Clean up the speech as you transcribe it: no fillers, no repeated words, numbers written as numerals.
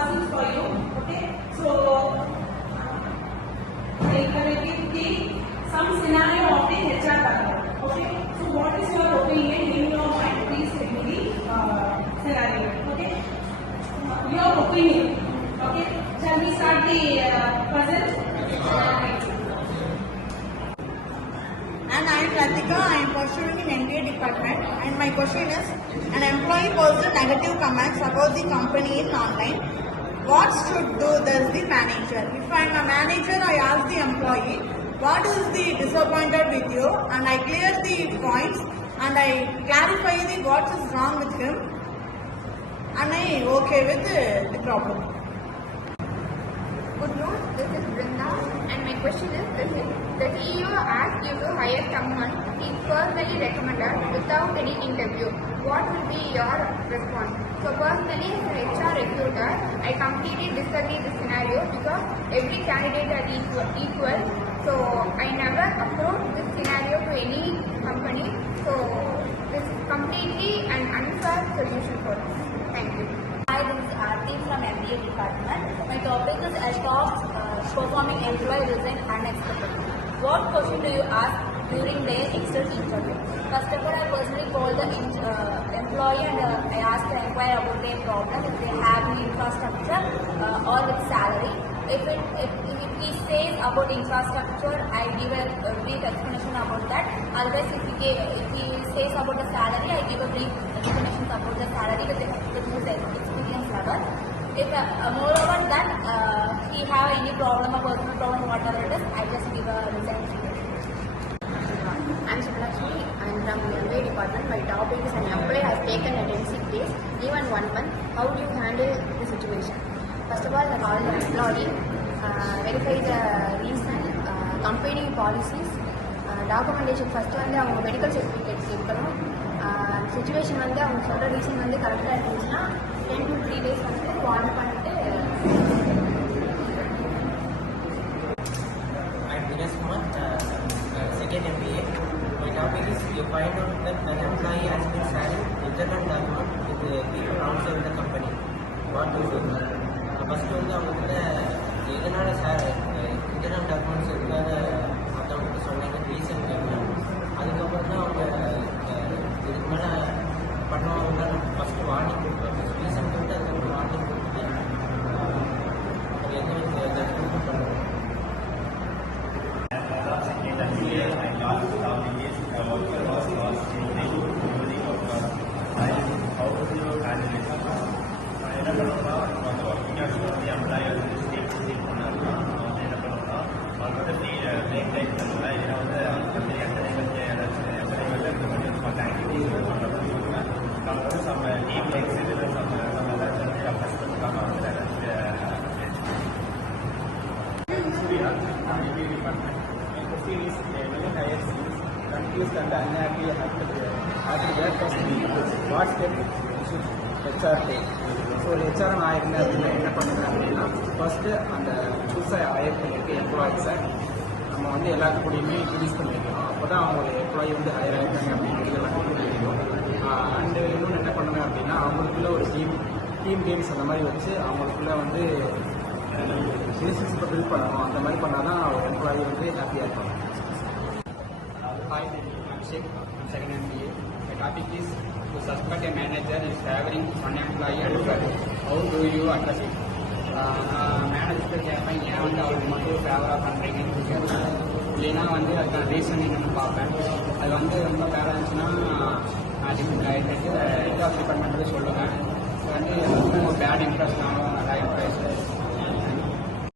questions for you. Okay, so I will give some scenario of the HR background. Okay, so what is your opinion in your mind? Please tell me the scenario. Okay, your opinion. Okay, shall we start the present? And I am Ratika. I am pursuing in MBA department. And my question is: an employee posted negative comments about the company in online. What should do does the manager? If I am a manager, I ask the employee, what is the disappointed with you? And I clear the points and I clarify what is wrong with him. And I okay with the problem. Good noon, this is Brinda, and my question is this: the CEO asked you to hire someone he personally recommended without any interview. What will be your response? So personally, as an HR recruiter, I completely disagree this scenario because every candidate are equal. So I never approach this scenario to any company. So this is completely an unfair solution for us. Thank you. Hi, this is Aarti from MBA department. My topic is a top performing employee resign unexpectedly. What question do you ask during their exit interview? First of all, I personally call the employee and I ask the employer about their problem, if they have any infrastructure or with salary. If he says about infrastructure, I give a brief explanation about that. Otherwise, if he says about the salary, I give a brief explanation about the salary with his experience level. If moreover that he have any problem or personal problem, whatever it is, I just give a resign. I'm Subhalakshmi. I'm from the MBA department. My topic is an employee has taken a 10 sick days, even 1 month. How do you handle the situation? First of all, I call the employee, verify the reason, company policies, documentation. First வந்து அவங்க medical certificates இருக்கணும். சிச்சுவேஷன் வந்து அவங்க சொல்கிற ரீசன் வந்து கரெக்டாக இருந்துச்சுன்னா 10 to 3 days வந்து வார்ன் பண்ணிட்டு. I'm Dinesh Kumar, second MBA. My topic is you find out that an employee has been sharing internal document with the people outside the company. What to do? First வந்து அவங்ககிட்ட எதனால் ஷேர் இன்டர்னல் டாக்குமெண்ட்ஸ் இருக்காத மற்றவங்ககிட்ட சொன்னாங்க ரீசன் கேட்கலாம். அதுக்கப்புறம் தான் அவங்க இதுக்கு மேலே பண்ணுவாங்கன்னா ஃபஸ்ட்டு வார்னிங் கொடுப்போம். ரீசன் கொடுத்து அதுக்கப்புறம் வார்னிங் கொடுத்துட்டு அது எந்த வித ஜட்மெண்ட்டும் பண்ணுவோம். Confused and unhappy after that what step should HR take? So HR நான் இருந்தேன் என்ன பண்ணுறேன் அப்படின்னா ஃபஸ்ட்டு அந்த புதுசாக ஹையர் பண்ணியிருக்க எம்ப்ளாயிஸை நம்ம வந்து எல்லாத்துக்கூடையுமே இன்ட்ரடியூஸ் பண்ணியிருக்கோம். அப்போ தான் அவங்களோட எம்ப்ளாயி வந்து ஹையர் ஆகிருக்காங்க அப்படிங்கிறது எல்லாத்துக்கும் தெரியும். அண்டு இன்னொன்று என்ன பண்ணுவேன் அப்படின்னா அவங்களுக்குள்ள ஒரு டீம் கேம்ஸ் அந்த மாதிரி வச்சு அவங்களுக்குள்ள வந்து ரிலேஷன்ஷிப்பை பில்ட் பண்ணணும். அந்த மாதிரி பண்ணால் தான் ஒரு எம்ப்ளாயி வந்து ஹாப்பியாக இருப்பாங்க. Hi, I'm Sheikh. I'm second MBA. My topic is to suspect a manager is favoring one employee and how do you address it? Manager கேட்பேன், ஏன் வந்து அவருக்கு மட்டும் ஃபேவராக பண்ணுறீங்கன்னு கேட்பேன். இல்லைன்னா வந்து அதுக்கான ரீசன் என்னென்னு பார்ப்பேன். அது வந்து ரொம்ப ஃபேவராக இருந்துச்சுன்னா ஹெட் ஆஃப் டிபார்ட்மெண்ட்டு சொல்லுவேன். வந்து ரொம்ப பேட் இம்ப்ரெஷன் ஆகும்.